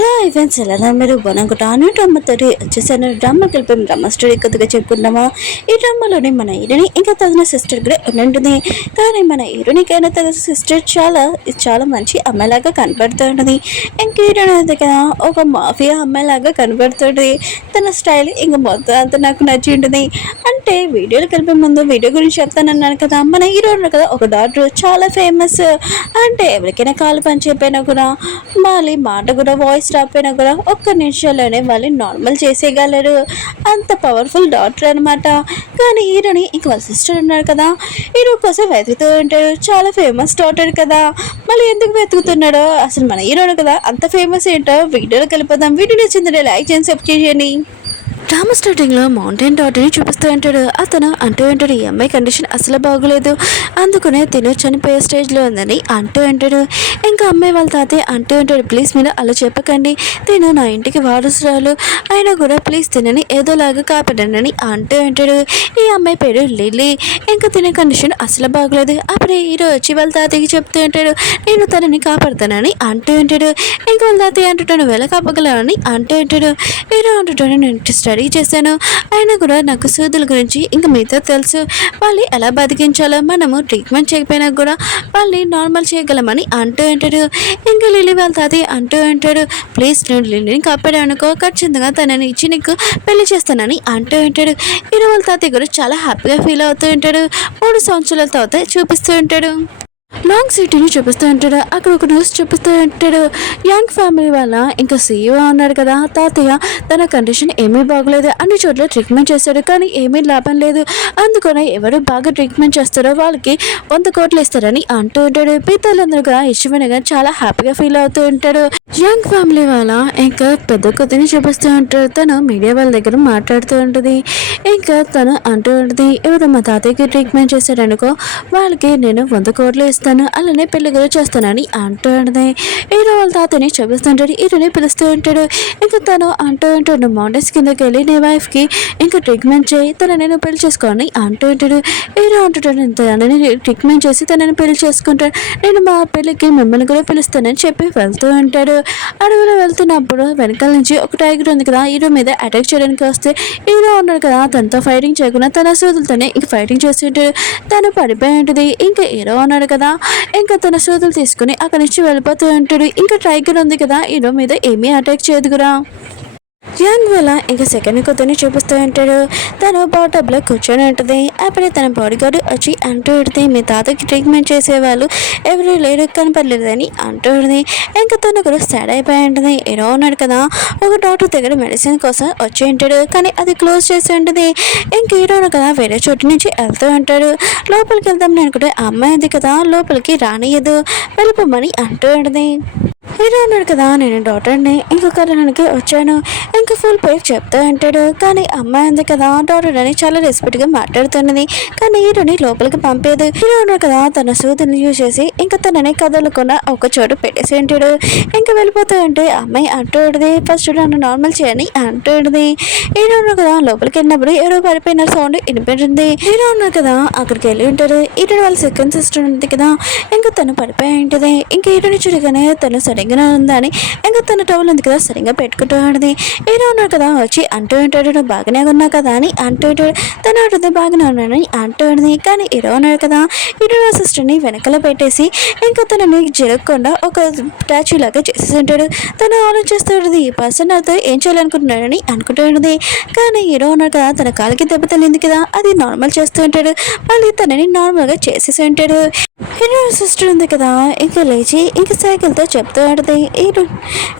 Hello events ఎలా మీరు బాగుంటాను డ్రామాతోటి వచ్చేసాను. డ్రామా కలిపి డ్రామా స్టోరీ కొద్దిగా చెప్పుకుందామా. ఈ డ్రామాలోని మన హీరోని ఇంకా తన సిస్టర్ కూడా ఉంటుంది. కానీ మన హీరోనికైనా తన సిస్టర్ చాలా మంచి అమ్మాయిలాగా కనపడుతూ ఉంటుంది. ఇంక హీరోని అయితే కదా ఒక మాఫియా అమ్మాయిలాగా కనపడుతుంది. తన స్టైల్ ఇంకా మొత్తం అంతా నాకు నచ్చి ఉంటుంది. అంటే వీడియోలు కలిపే ముందు వీడియో గురించి చెప్తానన్నాను కదా. మన హీరో కదా ఒక డాక్టర్ చాలా ఫేమస్. అంటే ఎవరికైనా కాలు పని చెప్పైనా కూడా మళ్ళీ మాట కూడా వాయిస్ రాపోయినా కూడా ఒక్క నిమిషంలోనే వాళ్ళు నార్మల్ చేసేయగలరు. అంత పవర్ఫుల్ డాక్టర్ అనమాట. కానీ హీరోని ఇంక వాళ్ళ సిస్టర్ ఉన్నారు కదా, హీరో కోసం వెతుకుతూ ఉంటాడు. చాలా ఫేమస్ డాక్టర్ కదా, మళ్ళీ ఎందుకు వెతుకుతున్నాడో అసలు మన హీరోడు కదా అంత ఫేమస్ ఏంటో వీడియోలో కలిపదాం. వీడియో నచ్చింది లైక్ చేయండి, సబ్స్క్రైబ్ చేయండి. డ్రామా స్టార్టింగ్లో మౌంటైన్ డాటర్ని చూపిస్తూ ఉంటాడు. అతను అంటూ ఉంటాడు ఈ అమ్మాయి కండిషన్ అసలు బాగోలేదు, అందుకనే తిను చనిపోయే స్టేజ్లో ఉందని అంటూ ఉంటాడు. ఇంకా అమ్మాయి వాళ్ళ తాతయ్య అంటూ ఉంటాడు ప్లీజ్ మీరు అలా చెప్పకండి, తిను నా ఇంటికి వారసురాలు, అయినా కూడా ప్లీజ్ తినని ఏదోలాగా కాపాడండి అంటూ ఉంటాడు. ఈ అమ్మాయి పేరు లిల్లీ. ఇంకా తినే కండిషన్ అసలు బాగోలేదు. అప్పుడే హీరో వచ్చి వాళ్ళ తాతయ్యకి చెప్తూ ఉంటాడు నేను తనని కాపాడుతానని అంటూ ఉంటాడు. ఇంకా వాళ్ళ తాతయ్య అంటుంటాడు ఎలా కాపగలనని అంటూ ఉంటాడు. హీరో అంటుంటాడు నేను స్టడీ చేశాను, అయినా కూడా నాకు సూదుల గురించి ఇంకా మీతో తెలుసు, వాళ్ళు ఎలా బతికించాలో మనము ట్రీట్మెంట్ చేయకపోయినా కూడా వాళ్ళని నార్మల్ చేయగలమని అంటూ ఉంటాడు. ఇంకా లిల్లీ వాళ్ళ తాతయ్య అంటూ ఉంటాడు ప్లీజ్ నువ్వు లిల్లీని కాపాడానుకో ఖచ్చితంగా తనని ఇచ్చి నీకు పెళ్లి చేస్తానని అంటూ ఉంటాడు. హీరో వాళ్ళ తాతయ్య కూడా చాలా హ్యాపీగా ఫీల్ అవుతూ ఉంటాడు. 3 సంవత్సరాల తర్వాత చూపిస్తూ ఉంటాడు. లాంగ్ సిటీని చూపిస్తూ ఉంటాడు. అక్కడ ఒక న్యూస్ చూపిస్తూ ఉంటాడు. యంగ్ ఫ్యామిలీ వాళ్ళ ఇంకా సీఈఓ ఉన్నాడు కదా తాతయ్య, తన కండిషన్ ఏమీ బాగలేదు, అన్ని చోట్ల ట్రీట్మెంట్ చేస్తాడు కానీ ఏమీ లాభం లేదు, అందుకనే ఎవరు బాగా ట్రీట్మెంట్ చేస్తారో వాళ్ళకి 100 కోట్లు ఇస్తారని అంటూ ఉంటాడు. పిల్లలందరూ కూడా ఇష్టమైనగా చాలా హ్యాపీగా ఫీల్ అవుతూ ఉంటాడు. యంగ్ ఫ్యామిలీ వాళ్ళ ఇంకా పెద్ద కొద్దిని చూపిస్తూ ఉంటాడు. తను మీడియా వాళ్ళ దగ్గర మాట్లాడుతూ ఉంటుంది. ఇంకా తను అంటూ ఉంటుంది ఎవరు మా తాతయ్యకి ట్రీట్మెంట్ చేశాడనుకో వాళ్ళకి నేను 100 కోట్లు ఇస్తాను, అలానే పెళ్లి కూడా చేస్తానని అంటూ ఉంటుంది. హీరో వాళ్ళ తాతని చూపిస్తుంటాడు. హీరోని పిలుస్తూ ఉంటాడు. ఇంకా తను అంటూ ఉంటాడు మౌంటైన్స్ కిందకి వెళ్ళి నీ వైఫ్కి ఇంకా ట్రీట్మెంట్ చేయి, తన నేను పెళ్లి చేసుకోని అంటూ ఉంటాడు. హీరో అంటుంటాడు తనని ట్రీట్మెంట్ చేసి తనని పెళ్లి చేసుకుంటాడు, నేను మా పెళ్లికి మిమ్మల్ని కూడా పిలుస్తానని చెప్పి వెళ్తూ ఉంటాడు. అడవిలో వెళ్తున్నప్పుడు వెనకాల నుంచి ఒక టైగర్ ఉంది కదా హీరో మీద అటాక్ చేయడానికి వస్తే హీరో ఉన్నాడు కదా తనతో ఫైటింగ్ చేయకుండా తన సూదులతోనే ఇంక ఫైటింగ్ చేస్తుంటాడు. తను పడిపోయి ఉంటుంది. ఇంకా హీరో ఉన్నాడు కదా ఇంకా తన సూదులు తీసుకుని అక్కడి నుంచి వెళ్ళిపోతూ ఉంటాడు. ఇంకా టైగర్ ఉంది కదా హీరో మీద ఏమీ అటాక్ చేయదుగురా. యంగ్ వల్ల ఇంకా సెకండ్ కొత్తని చూపిస్తూ ఉంటాడు. తను బాటబ్లో కూర్చొని ఉంటుంది. అప్పుడే తన బాడీ గార్డ్ వచ్చి అంటూ ఉంటుంది మీ తాతకి ట్రీట్మెంట్ చేసేవాళ్ళు ఎవరు లేరు కనపడలేదని అంటూ ఉంటుంది. ఇంకా తను కూడా సాడ్ అయిపోయి ఉంటుంది. ఏదో ఉన్నాడు కదా ఒక డాక్టర్ దగ్గర మెడిసిన్ కోసం వచ్చి ఉంటాడు కానీ అది క్లోజ్ చేసి ఉంటుంది. ఇంక హీరోను కదా వేరే చోటు నుంచి వెళ్తూ ఉంటాడు. లోపలికి వెళ్దాం అనుకుంటే అమ్మాయి ఉంది కదా లోపలికి రానియదు, వెళ్ళిపోమని అంటూ ఉంటుంది. హీరో ఉన్నాడు కదా నేను డాక్టర్ని ఇంకొక కలడానికి వచ్చాను, ఇంకా ఫుల్ పేరు చెప్తూ ఉంటాడు. కానీ అమ్మాయి ఉంది కదా డాక్టర్ అని చాలా రెస్పెక్ట్గా మాట్లాడుతున్నది కానీ హీరోని లోపలికి పంపేది. హీరో ఉన్నాడు కదా తన సూదిని యూజ్ చేసి ఇంకా తనని కదలకుండా ఒక చోటు పెట్టేసి ఉంటాడు. ఇంకా వెళ్ళిపోతూ ఉంటే అమ్మాయి అంటూ ఉంటుంది ఫస్ట్ నన్ను నార్మల్ చేయని అంటూ ఉంటుంది. హీరో ఉన్నాడు కదా లోపలికి వెళ్ళినప్పుడు ఎవరో పడిపోయిన సౌండ్ వినిపించింది. హీరో ఉన్నాడు కదా అక్కడికి వెళ్ళి ఉంటాడు. హీరో వాళ్ళ సెకండ్ సిస్టర్ ఉంది కదా ఇంకా తను పడిపోయి ఉంటుంది. ఇంకా హీరోని చూడగానే తను సరిగ్గా ఉందని ఇంకా తన టవల్ ఉంది కదా సరిగ్గా పెట్టుకుంటూ ఉంటుంది. హీరో ఉన్నాడు కదా వచ్చి అంటూ ఉంటాడు నువ్వు బాగానే ఉన్నావు కదా అని అంటూ ఉంటాడు. తను ఉంటుంది బాగానే ఉన్నానని అంటూ ఉంటుంది. కానీ హీరో ఉన్నాడు కదా హీరో సిస్టర్ని వెనకాల పెట్టేసి ఇంకా తనని జరగకుండా ఒక స్టాచ్యూ లాగా చేసేసి ఉంటాడు. తను ఆలోచిస్తూ ఉంటుంది ఈ పర్సన్ నాతో ఏం చేయాలనుకుంటున్నాడని అనుకుంటూ ఉంటుంది. కానీ హీరో ఉన్నాడు కదా తన కాలికి దెబ్బ తగిలింది కదా అది నార్మల్ చేస్తూ ఉంటాడు. మళ్ళీ తనని నార్మల్గా చేసేసి ఉంటాడు. హీరో సిస్టర్ ఉంది కదా ఇంకా లేచి ఇంకా సైకిల్తో చెప్తూ ఉంటుంది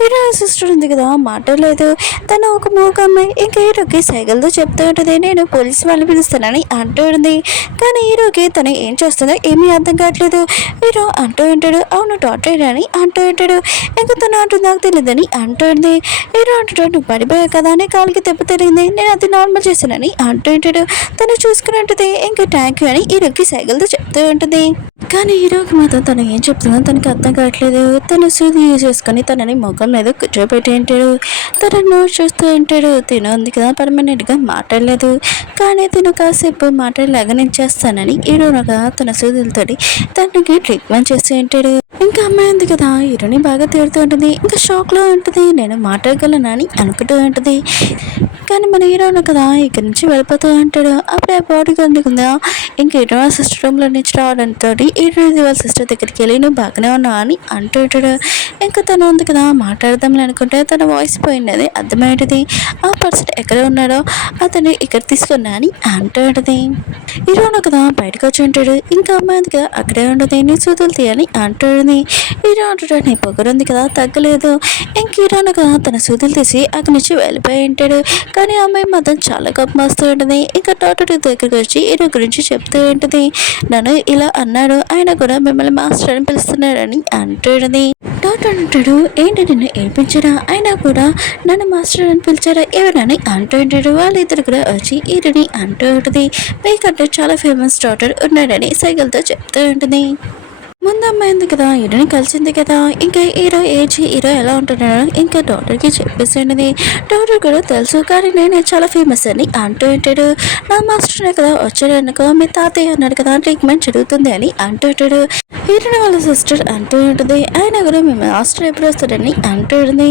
హీరో సిస్టర్ ఉంది కదా మాట్లాడలేదు, తను ఒక మూగమ్మాయి. ఇంకా హీరోకి సైకిల్తో చెప్తూ ఉంటుంది నేను పోలీసు వాళ్ళు పిలుస్తానని అంటూ ఉంటుంది. కానీ హీరోకి తను ఏం చేస్తుందో ఏమీ అర్థం కావట్లేదు. హీరో అంటూ ఉంటాడు అవును డాక్టర్ అని అంటూ ఉంటాడు. ఇంకా తను అంటుంది నాకు తెలియదని అంటూ ఉంటుంది. హీరో అంటుంటాడు నువ్వు పడిపోయావు కదా అని కాలికి దెబ్బ తెలియంది, నేను అది నార్మల్ చేశానని అంటూ ఉంటాడు. తను చూసుకుని ఉంటుంది. ఇంకా థ్యాంక్ యూ అని హీరోకి సైకిల్తో చెప్తూ ఉంటుంది. కానీ హీరోకి మాత్రం తను ఏం చెప్తుందో తనకి అర్థం కావట్లేదు. తను సూది యూజ్ చేసుకొని తనని మొఖం మీద కూర్చోబెట్టి ఉంటాడు. తన నోట్ చూస్తూ ఉంటాడు. తిను ఉంది కదా పర్మనెంట్గా మాట్లాడలేదు. కానీ తిను కాసేపు మాట్లాడలేక నేను చేస్తానని హీరోనగా తన సూదులతోటి తనకి ట్రీట్మెంట్ చేస్తూ ఉంటాడు. ఇంకా అమ్మాయి ఉంది కదా హీరోని బాగా తీరుతూ ఉంటుంది. ఇంకా షాక్లో ఉంటుంది. నేను మాట్లాడగలనని అనుకుంటూ ఉంటుంది. కానీ మన హీరోను కదా ఇక్కడ నుంచి వెళ్ళిపోతూ ఉంటాడు. అప్పుడే బాడీ గార్డ్ ఉందా ఇంకా హీరో సిస్టర్ రూమ్లో నుంచి రావడంతో హీరో వాళ్ళ సిస్టర్ దగ్గరికి వెళ్ళి నువ్వు బాగానే ఉన్నావు అని అంటూ ఉంటాడు. ఇంకా తను ఉంది కదా మాట్లాడదామని అనుకుంటే తన వాయిస్ పోయినది అర్థమయ్యేది. ఆ పర్సన్ ఎక్కడ ఉన్నాడో అతను ఇక్కడ తీసుకున్నా అని అంటూ ఉంటుంది. హీరోను కదా బయటకు వచ్చి ఉంటాడు. ఇంకా అమ్మాయి ఉంది కదా అక్కడే ఉండదు. నీ సూదులు తీయాలి అంటుంది. హీరో అంటాడు నీ పొగరుంది కదా తగ్గలేదు. ఇంక హీరోను కదా తన సూదులు తీసి అక్కడి నుంచి వెళ్ళిపోయి ఉంటాడు. కానీ అమ్మాయి మాత్రం చాలా కోపం వస్తూ ఉంటుంది. ఇంకా డాక్టర్ దగ్గరికి వచ్చి హీరో గురించి చెప్తూ ఉంటుంది. నన్ను ఇలా అన్నాడు, ఆయన కూడా మిమ్మల్ని మాస్టర్ అని పిలుస్తున్నాడని అంటుంది. డాక్టర్ అంటాడు ఏంటి నిన్ను ఏడిపించడా, అయినా కూడా నన్ను మాస్టర్ అని పిలిచారా ఎవరని అంటూ ఉంటాడు. వాళ్ళిద్దరు కూడా వచ్చి హీరోని అంటూ ఉంటుంది. మీకంటే చాలా ఫేమస్ డాక్టర్ ఉన్నాడని సైకిల్తో చెప్తూ ఉంటుంది. ముందు అమ్మాయి ఉంది కదా హీరోని కలిసింది కదా. ఇంకా హీరో హీరో ఎలా ఉంటున్నాడో ఇంకా డాక్టర్కి చెప్పేసింది. డాక్టర్ కూడా తెలుసు కానీ నేను చాలా ఫేమస్ అని అంటూ ఉంటాడు. నా మాస్టర్నే కదా వచ్చాడు అనుకో మీ తాతయ్య అన్నాడు కదా ట్రీట్మెంట్ జరుగుతుంది అని అంటూ ఉంటాడు. హీరోని వాళ్ళ సిస్టర్ అంటూ ఉంటుంది. ఆయన కూడా మీ మాస్టర్ ఎప్పుడు వస్తాడని అంటూ ఉంటుంది.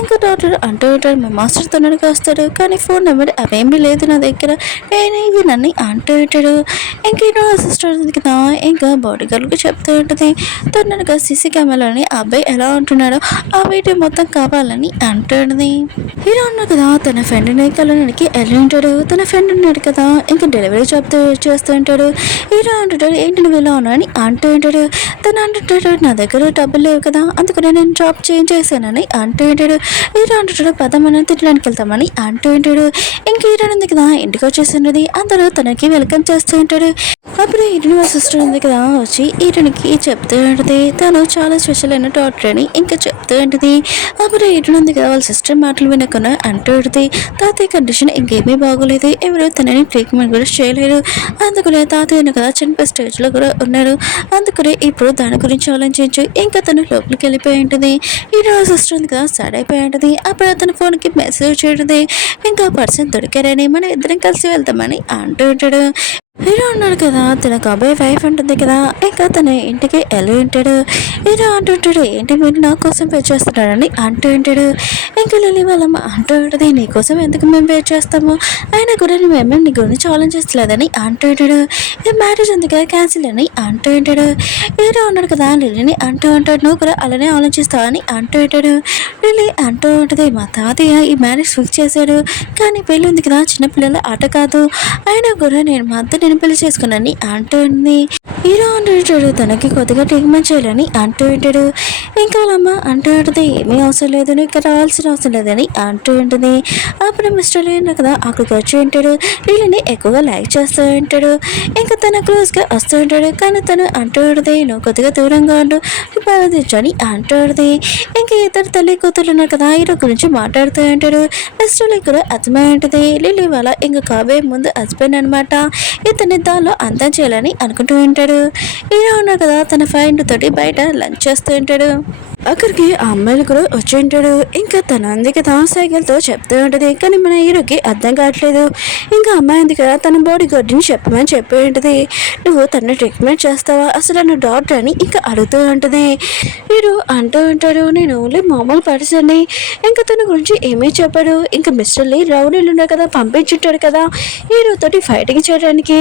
ఇంకా డాక్టర్ అంటూ ఉంటాడు మా మాస్టర్ తొందరగా వస్తాడు కానీ ఫోన్ నెంబర్ అవేమీ లేదు నా దగ్గర నేను నన్ను అంటూ ఉంటాడు. ఇంకా హీరో సిస్టర్ ఉంది కదా ఇంకా బాడీ గార్డ్కి చెప్తూ ఉంటుంది. తొందరగా సీసీ కెమెరాలోని అబ్బాయి ఎలా ఉంటున్నాడో ఆ వీడియో మొత్తం కావాలని అంటుంది. హీరో ఉన్నాడు కదా తన ఫ్రెండ్ని కలవడానికి వెళ్ళి ఉంటాడు. తన ఫ్రెండ్ ఉన్నాడు కదా ఇంకా డెలివరీ జాబ్ చేస్తూ ఉంటాడు. హీరో అంటుంటాడు ఏంటి నువ్వు ఇలా ఉన్నా అని అంటూ ఉంటాడు. తను అంటుంటాడు నా దగ్గర డబ్బులు లేవు కదా అందుకనే నేను జాబ్ చేంజ్ చేశానని అంటూ ఉంటాడు. హీరో అంటుంటాడు పదమని తినడానికి వెళ్తామని అంటూ ఉంటాడు. ఇంక హీరో ఉంది కదా ఇంటికి వచ్చేసినది అందరూ తనకి వెల్కమ్ చేస్తూ ఉంటాడు. అప్పుడు హీరోని వాళ్ళ సిస్టర్ ఉంది కదా వచ్చి హీరోనికి చెప్తూ ఉంటుంది తను చాలా స్పెషల్ అయిన డాక్టర్ అని ఇంకా చెప్తూ ఉంటుంది. అప్పుడు హీరోని ఉంది కదా వాళ్ళ సిస్టర్ మాటలు వినకుండా అంటూ ఉంటుంది తాతయ్య కండిషన్ ఇంకేమీ బాగోలేదు ఎవరు తనని ట్రీట్మెంట్ కూడా చేయలేరు అందుకనే తాతయ్యను కదా చనిపోయే స్టేజ్లో కూడా ఉన్నారు అందుకనే ఇప్పుడు దాని గురించి ఆలోచించు ఇంకా తను లోపలికి వెళ్ళిపోయి ఉంటుంది. హీరో సిస్టర్ ఉంది కదా సాడ్ అయిపోయి ఉంటుంది. అప్పుడు తన ఫోన్కి మెసేజ్ చేయడం ఇంకా పర్సన్ దొరికారని మనం ఇద్దరం కలిసి వెళ్తామని అంటూ ఉంటాడు. హీరో ఉన్నాడు కదా తన అబ్బాయి వైఫ్ ఉంటుంది కదా ఇంకా తన ఇంటికి వెళ్ళి ఉంటాడు. హీరో అంటుంటాడు ఏంటి మీరు నా కోసం వెయిట్ చేస్తున్నాడని అంటూ ఉంటాడు. ఇంకా లిల్లీ వాళ్ళమ్మ అంటూ ఉంటుంది నీకోసం ఎందుకు మేము వెయిట్ చేస్తాము అయినా కూడా మేమేం నీ గురించి ఆలోచిస్తలేదని అంటూ ఉంటాడు. ఈ మ్యారేజ్ ఉంది కదా క్యాన్సిల్ అని అంటూ ఉంటాడు. హీరో ఉన్నాడు కదా లిల్లీని అంటూ ఉంటాడు నువ్వు కూడా అలానే ఆలోచిస్తావు అని అంటూ ఉంటాడు. లిల్లీ అంటూ ఉంటుంది మా తాతయ్య ఈ మ్యారేజ్ ఫిక్స్ చేశాడు కానీ పెళ్ళి ఉంది కదా చిన్నపిల్లల ఆట కాదు అయినా కూడా నేను మా అత్త నేను పెళ్లి చేసుకున్నాను అంటూ ఉంది. హీరో అంటాడు తనకి కొద్దిగా ట్రీట్మెంట్ చేయాలని అంటూ ఉంటాడు. ఇంకా వాళ్ళమ్మ అంటూ ఉంటుంది ఏమీ అవసరం లేదు నువ్వు ఇక్కడ రావాల్సిన అవసరం లేదని అంటూ ఉంటుంది. అప్పుడు మిస్టర్ లేను కదా అక్కడికి వచ్చి ఉంటాడు. వీళ్ళని ఎక్కువగా లైక్ చేస్తూ ఉంటాడు. ఇంకా తన క్లోజ్గా వస్తూ ఉంటాడు కానీ తను అంటూ ఉంటుంది నువ్వు కొద్దిగా దూరంగా ఉండు బాధించని అంటూ ఉంటుంది. ఇంకా ఇద్దరు తల్లి కూతురు ఉన్నారు కదా హీరో గురించి మాట్లాడుతూ ఉంటాడు. మిస్టర్ కూడా అర్థమై ఉంటుంది లిల్లీ వాళ్ళ ఇంకా కాబోయే ముందు హస్బెండ్ అనమాట ఇతని దానిలో అంతం చేయాలని అనుకుంటూ ఉంటాడు. హీరో ఉన్నాడు కదా తన ఫ్రెండ్ తోటి బయట లంచ్ చేస్తూ ఉంటాడు. అక్కడికి ఆ అమ్మాయిలు కూడా వచ్చి ఉంటాడు. ఇంకా తన ఉంది కదా సైకిల్తో చెప్తూ ఉంటుంది కానీ మన హీరోకి అర్థం కావట్లేదు. ఇంకా అమ్మాయి ఉంది కదా తన బాడీ గార్డ్ని చెప్పమని చెప్పి ఉంటుంది. నువ్వు తన ట్రీట్మెంట్ చేస్తావా అసలు నువ్వు డాక్టర్ అని ఇంకా అడుగుతూ ఉంటుంది. హీరో అంటూ ఉంటాడు నేను ఓన్లీ మామూలు పర్సన్ని ఇంకా తన గురించి ఏమీ చెప్పాడు. ఇంకా మిస్టర్ లీ రౌడీలు ఉన్నారు కదా పంపించుంటాడు కదా హీరో తోటి ఫైటింగ్ చేయడానికి.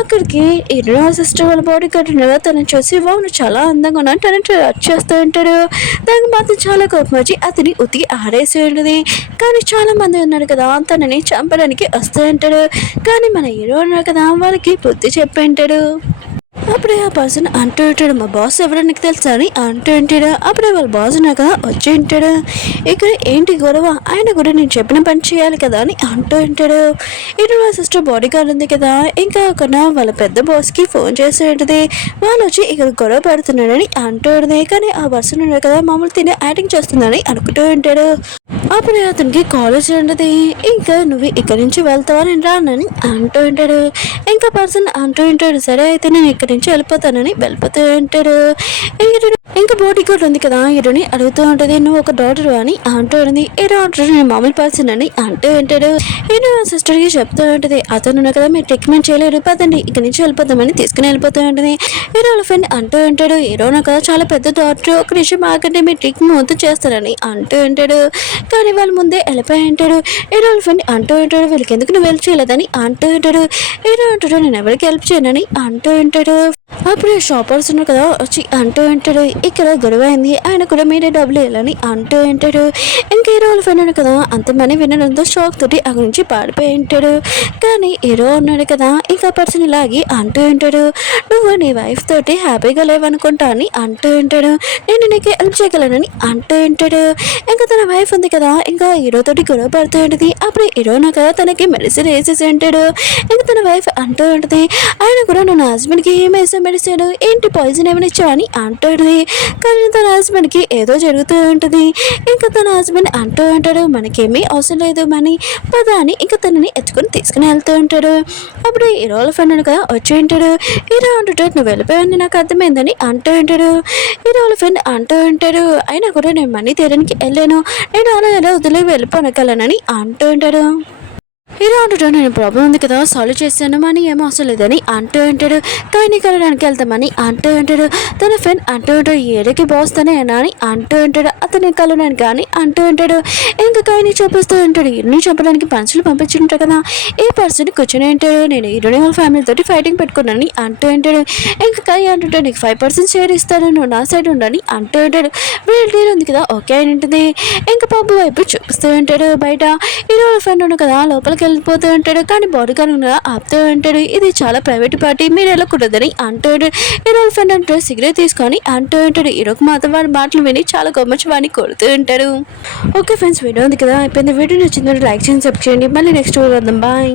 అక్కడికి హీరో సిస్టర్ వాళ్ళ బాడీ గార్డ్ ఉండగా తనని చూసి వాడు చాలా అందంగా ఉన్నాను తను టచ్ చేస్తూ ఉంటాడు. దానికి మాత్రం చాలా కోపం వచ్చి అతని ఉతికి ఆడేసి ఉంటుంది. కానీ చాలా మంది ఉన్నారు కదా తనని చంపడానికి వస్తూ ఉంటాడు. కానీ మన హీరో ఉన్నారు కదా వాళ్ళకి బుద్ధి చెప్పి ఉంటాడు. అప్పుడే ఆ పర్సన్ అంటూ ఉంటాడు మా బాస్ ఎవరో నీకు తెలుసా అని అంటూ ఉంటాడు. అప్పుడే వాళ్ళ బాస్ ఉన్నాక వచ్చి ఉంటాడు. ఇక్కడ ఏంటి గొడవ ఆయన కూడా నేను చెప్పిన పని చేయాలి కదా అని అంటూ ఉంటాడు. ఇటు వాళ్ళ సిస్టర్ బాడీ గార్డ్ ఉంది కదా ఇంకా కొన్న వాళ్ళ పెద్ద బాస్కి ఫోన్ చేసి ఉంటుంది. వాళ్ళు వచ్చి ఇక్కడ గొడవ పెడుతున్నాడని అంటూ ఉంటుంది. కానీ ఆ పర్సన్ ఉన్నాడు కదా మామూలు తినే యాక్టింగ్ చేస్తుందని అనుకుంటూ ఉంటాడు. అప్పుడు అతనికి కాలేజ్ ఉంటుంది. ఇంకా నువ్వు ఇక్కడి నుంచి వెళ్తావా నేను రానని అంటూ ఉంటాడు. ఇంకా పర్సన్ అంటూ ఉంటాడు సరే అయితే నేను ఇక్కడి నుంచి వెళ్ళిపోతానని వెళ్ళిపోతూ ఉంటాడు. ఇంకా బోటి కూడా ఉంది కదా, హీరోని అడుగుతూ ఉంటుంది, నువ్వు ఒక డాక్టర్ అని అంటూ ఉంటుంది. ఏ డాక్టర్, నేను మామూలు పర్సన్ అని అంటూ ఉంటాడు. హీరో సిస్టర్ కి చెప్తూ ఉంటుంది, అతను కదా మీరు ట్రీట్మెంట్ చేయలేరు, పదండి ఇక్కడి నుంచి వెళ్ళిపోతామని తీసుకుని వెళ్ళిపోతూ ఉంటుంది. హీరో వాళ్ళ ఫ్రెండ్ అంటూ ఉంటాడు, హీరో కదా చాలా పెద్ద డాక్టర్, ఒక నిమిషం ఆగండి మీరు ట్రీట్మెంట్ మొత్తం చేస్తారని అంటూ ఉంటాడు. కానీ వాళ్ళ ముందే వెళ్ళిపోయి ఉంటాడు. హీరో వాళ్ళ ఫ్రెండ్ అంటూ ఉంటాడు, వీళ్ళకి ఎందుకు నువ్వు హెల్ప్ చేయలేదని అంటూ ఉంటాడు. హీరో అంటాడు, నేను ఎవరికి హెల్ప్ చేయనని అంటూ ఉంటాడు. అప్పుడు షాపర్స్ ఉన్నారు కదా వచ్చి అంటూ ఉంటాడు, ఇక్కడ గొడవ అయింది, ఆయన కూడా మీరే డబ్బులు ఇవ్వాలని అంటూ ఉంటాడు. ఇంకా హీరో వాళ్ళ ఫ్రెండ్ కదా అంత మనీ వినడంతో షాక్ తోటి అక్కడి నుంచి పాడిపోయి ఉంటాడు. కానీ హీరో ఉన్నాడు కదా ఇంకా పర్సన్ ఇలాగి అంటూ ఉంటాడు, నువ్వు నీ వైఫ్ తోటి హ్యాపీగా లేవనుకుంటా అని అంటూ ఉంటాడు. నేను నీకు హెల్ప్ చేయగలనని అంటూ ఉంటాడు. ఇంకా తన వైఫ్ ఉంది కదా ఇంకా హీరో తోటి గొడవ పడుతూ ఉంటుంది. అప్పుడు హీరోనా కదా తనకి మెడిసిన్ వేసేసి ఉంటాడు. ఇంకా తన వైఫ్ అంటూ ఉంటుంది, ఆయన కూడా నా హస్బెండ్కి ఏం వేసా మెడిసిన్ ఏంటి పాయిజన్ ఏమైనా ఇచ్చావు అని అంటుంది. కానీ తన హస్బెండ్కి ఏదో జరుగుతూ ఉంటుంది. ఇంకా తన హస్బెండ్ అంటూ ఉంటాడు, మనకేమీ అవసరం లేదు మనీ పద అని ఇంకా తనని ఎత్తుకొని తీసుకుని వెళ్తూ ఉంటాడు. అప్పుడు హీరోల ఫ్రెండ్ కదా వచ్చి ఉంటాడు. హీరో అంటుంటాడు, నువ్వు వెళ్ళిపోయావని నాకు అర్థమైందని అంటూ ఉంటాడు. హీరోల ఫ్రెండ్ అంటూ ఉంటాడు, అయినా కూడా నేను మనీ తీయడానికి వెళ్ళాను, నేను అలా ఎలా వదిలే వెళ్ళిపోనగలనని అంటూ ఉంటాడు. హీరో అంటాడు, నేను ప్రాబ్లం ఉంది కదా సాల్వ్ చేశాను, మనీ ఏమో అవసరం లేదని అంటూ ఉంటాడు. కానీ కలడానికి వెళ్తామని అంటూ ఉంటాడు. తన ఫ్రెండ్ అంటూ ఉంటాడు, ఏడకి బాస్ తనే అని అంటూ ఉంటాడు. అతని కలడానికి కానీ అంటూ ఉంటాడు. ఇంకా కాయని చూపిస్తూ ఉంటాడు, ఇన్ని చంపడానికి పంచులు పంపించుంటాడు కదా, ఏ పర్సన్ కూర్చొని ఉంటాడు, నేను హీరోని వాళ్ళ ఫ్యామిలీ తోటి ఫైటింగ్ పెట్టుకున్నాను అంటూ ఉంటాడు. ఇంకా కాయ అంటుంటాడు, నీకు 5% షేర్ ఇస్తాను, నువ్వు నా సైడ్ ఉండని అంటూ ఉంటాడు. వీళ్ళ ఉంది కదా ఓకే అని ఉంటుంది. ఇంకా పబ్బు వైపు చూపిస్తూ ఉంటాడు. బయట హీరో వాళ్ళ ఫ్రెండ్ ఉన్న కదా లోపలికి వెళ్ళిపోతూ ఉంటాడు. కానీ బాడీ గార్డ్ ఆపుతూ ఉంటాడు, ఇది చాలా ప్రైవేట్ పార్టీ, మీరు వెళ్ళకూడదని అంటాడు. హీరో ఫ్రెండ్ అంటే సిగరెట్ తీసుకొని అంటూ ఉంటాడు. హీరోకి మాత్రం వాడి మాటలు విని చాలా గమ్మచ్చి వాడిని కొడుతూ ఉంటాడు. ఓకే ఫ్రెండ్స్, వీడియో ఉంది కదా అయిపోయింది. వీడియో నచ్చిందంటే లైక్ చేయండి, సబ్స్క్రైబ్ చేయండి. మళ్ళీ నెక్స్ట్ వీడియో వద్దాం, బాయ్.